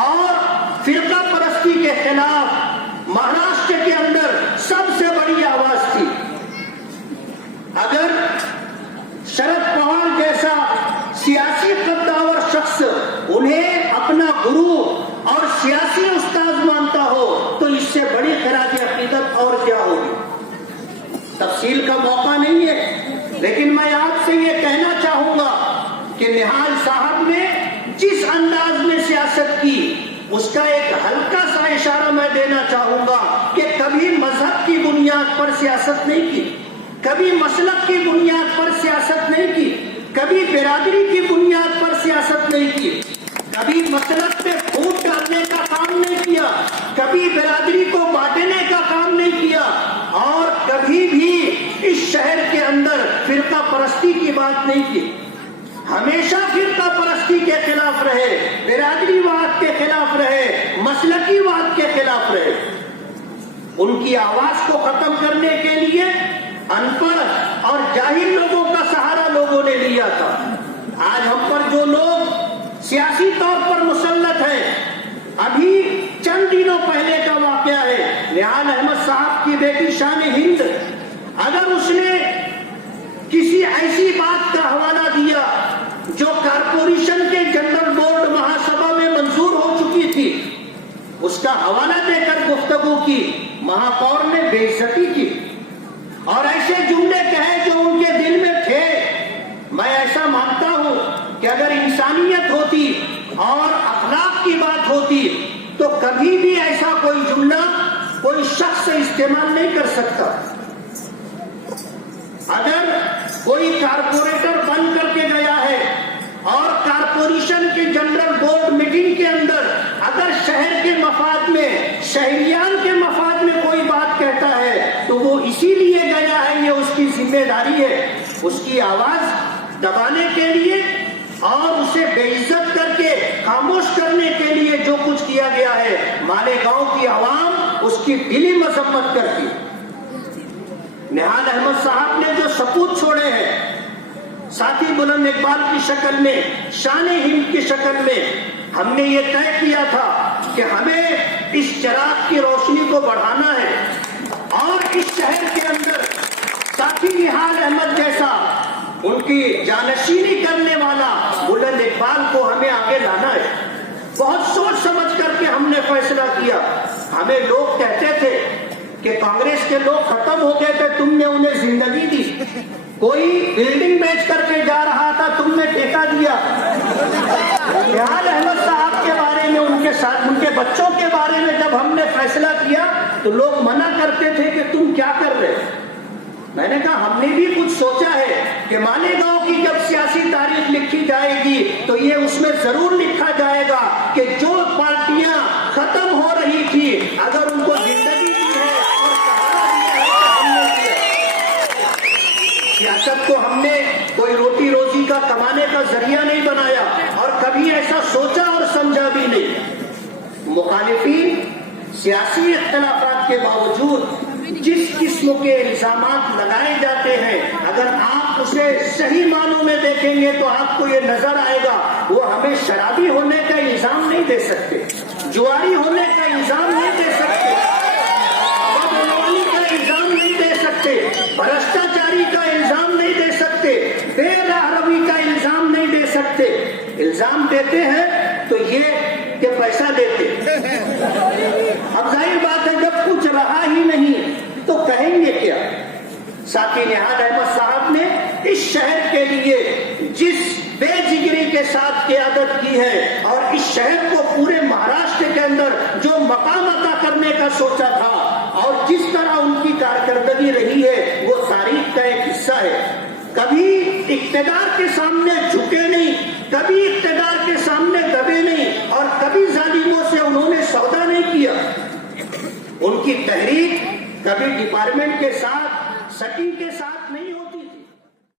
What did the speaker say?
اور فرقہ پرستی کے خلاف مہاراشٹر کے اندر سب سے بڑی آواز تھی. اگر شرد پوار جیسا سیاسی قداور شخص انہیں اپنا گرو اور سیاسی استاد مانتا ہو تو اس سے بڑی خراج عقیدت اور کیا ہوگی. تفصیل کا موقع نہیں ہے، لیکن میں آپ سے یہ کہنا چاہوں گا کہ نہال صاحب نے جس انداز میں سیاست کی اس کا ایک ہلکا سا اشارہ میں دینا چاہوں گا کہ کبھی مذہب کی بنیاد پر سیاست نہیں کی، کبھی مسلک کی بنیاد پر سیاست نہیں کی، کبھی برادری کی بنیاد پر سیاست نہیں کی، کبھی مسلک پہ پھوٹ ڈالنے کا کام نہیں کیا، کبھی برادری کو بانٹنے کا کام نہیں کیا، اور کبھی بھی اس شہر کے اندر فرقہ پرستی کی بات نہیں کی. ہمیشہ فرقہ پرستی کے خلاف رہے، برادری واد کے خلاف رہے، مسلکی واد کے خلاف رہے. ان کی آواز کو ختم کرنے کے لیے ان پڑھ اور جاہل لوگوں کا سہارا لوگوں نے لیا تھا. آج ہم پر جو لوگ سیاسی طور پر مسلط ہیں، ابھی چند دنوں پہلے کا واقعہ ہے، نہال احمد صاحب کی بیٹی شان ہند، اگر اس نے کسی ایسی بات کا حوالہ دیا جو کارپوریشن کے جنرل بورڈ مہاسبھا میں منظور ہو چکی تھی، اس کا حوالہ دے کر گفتگو کی، مہاپور نے بے عزتی کی اور ایسے جملے کہے جو ان کے دل میں تھے. میں ایسا مانتا ہوں کہ اگر انسانیت ہوتی اور اخلاق کی بات ہوتی تو کبھی بھی ایسا کوئی جملہ کوئی شخص استعمال نہیں کر سکتا. اگر کوئی کارپوریٹر بن کر کے گیا ہے اور کارپوریشن کے جنرل بورڈ میٹنگ کے اندر اگر شہر کے مفاد میں، شہریان کے مفاد میں کوئی بات کہتا ہے تو وہ اسی لیے گیا ہے، یہ اس کی ذمہ داری ہے. اس کی آواز دبانے کے لیے اور اسے بے عزت کر کے خاموش کرنے کے لیے جو کچھ کیا گیا ہے، مالیگاؤں کی عوام اس کی دلی مذمت کرتی. نہال احمد صاحب نے جو سپوت چھوڑے ہیں، ساتھی بلند اقبال کی شکل میں، شان ہند کی شکل میں، ہم نے یہ طے کیا تھا کہ ہمیں اس چراغ کی روشنی کو بڑھانا ہے اور اس شہر کے اندر ساتھی نہال احمد جیسا ان کی جانشینی کرنے والا بلند اقبال کو ہمیں آگے لانا ہے. بہت سوچ سمجھ کر کے ہم نے فیصلہ کیا. ہمیں لوگ کہتے تھے کہ کانگریس کے لوگ ختم ہو گئے تھے، تم نے انہیں زندگی دی. کوئی بلڈنگ بیچ کر کے جا رہا تھا، تم نے ٹھیکہ دیا. نہال احمد صاحب کے بارے میں، ان کے ساتھ ان کے بچوں کے بارے میں جب ہم نے فیصلہ کیا تو لوگ منع کرتے تھے کہ تم کیا کر رہے. میں نے کہا ہم نے بھی کچھ سوچا ہے کہ مالیگاؤں کی جب سیاسی تاریخ لکھی جائے گی تو یہ اس میں ضرور لکھا جائے گا کہ جو پارٹیاں ختم ہو رہی تھی اگر ان کو زندگی دی ہے اور سہارا دیا ہے تو ہم نے دیا. سیاست کو ہم نے کوئی روٹی روزی کا کمانے کا ذریعہ نہیں بنایا اور کبھی ایسا سوچا اور سمجھا بھی نہیں. مخالفین سیاسی اختلافات کے باوجود جس قسم کے الزامات لگائے جاتے ہیں، اگر آپ اسے صحیح معنوں میں دیکھیں گے تو آپ کو یہ نظر آئے گا وہ ہمیں شرابی ہونے کا الزام نہیں دے سکتے، جواری ہونے کا الزام نہیں دے سکتے، بدعنوانی کا الزام نہیں دے سکتے، بھرشٹاچاری کا الزام نہیں دے سکتے، بے راہ روی کا الزام نہیں دے سکتے. الزام دیتے ہیں تو یہ کہ پیسہ دیتے. اب ظاہر بات ہے جب کچھ رہا ہی نہیں تو کہیں گے کیا. ساتھی نہال احمد صاحب نے اس شہر کے لیے جس بے جگری کے ساتھ قیادت کی ہے اور اس شہر کو پورے مہاراشٹر کے اندر جو مقام عطا کرنے کا سوچا تھا اور جس طرح ان کی کارکردگی رہی ہے وہ تاریخ کا ایک حصہ ہے. کبھی اقتدار کے سامنے جھکے نہیں، کبھی اقتدار کے سامنے دبے نہیں اور کبھی ظالموں سے انہوں نے سودا نہیں کیا. ان کی تحریک کبھی ڈپارٹمنٹ کے ساتھ، سٹنگ کے ساتھ نہیں